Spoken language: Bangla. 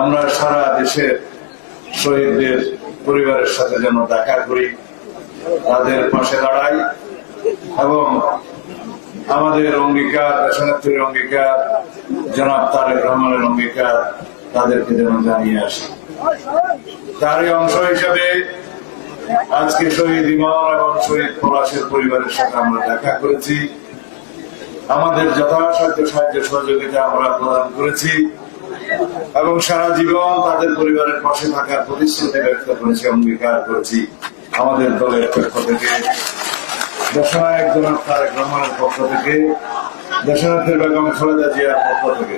আমরা সারা দেশের শহীদদের পরিবারের সাথে যেন দেখা করি, তাদের পাশে দাঁড়াই এবং আমাদের অঙ্গীকার, দেশনেত্রীর অঙ্গীকার, জনাব তারেক রহমানের অঙ্গীকার তাদেরকে যেন জানিয়ে আসি। তারই অংশ হিসাবে আজকে শহীদ ইমন এবং শহীদ পলাশের পরিবারের সাথে আমরা দেখা করেছি। আমাদের যথাসাধ্য সাহায্য সহযোগিতা আমরা প্রদান করেছি এবং সারা জীবন তাদের পরিবারের পাশে থাকার প্রতিশ্রুতি ব্যক্ত করেছি, অঙ্গীকার করেছি। আমাদের দলের পক্ষ থেকে, দেশনায়ক জনাব তারেক রহমানের পক্ষ থেকে, দেশনেত্রী বেগম খালেদা জিয়ার পক্ষ থেকে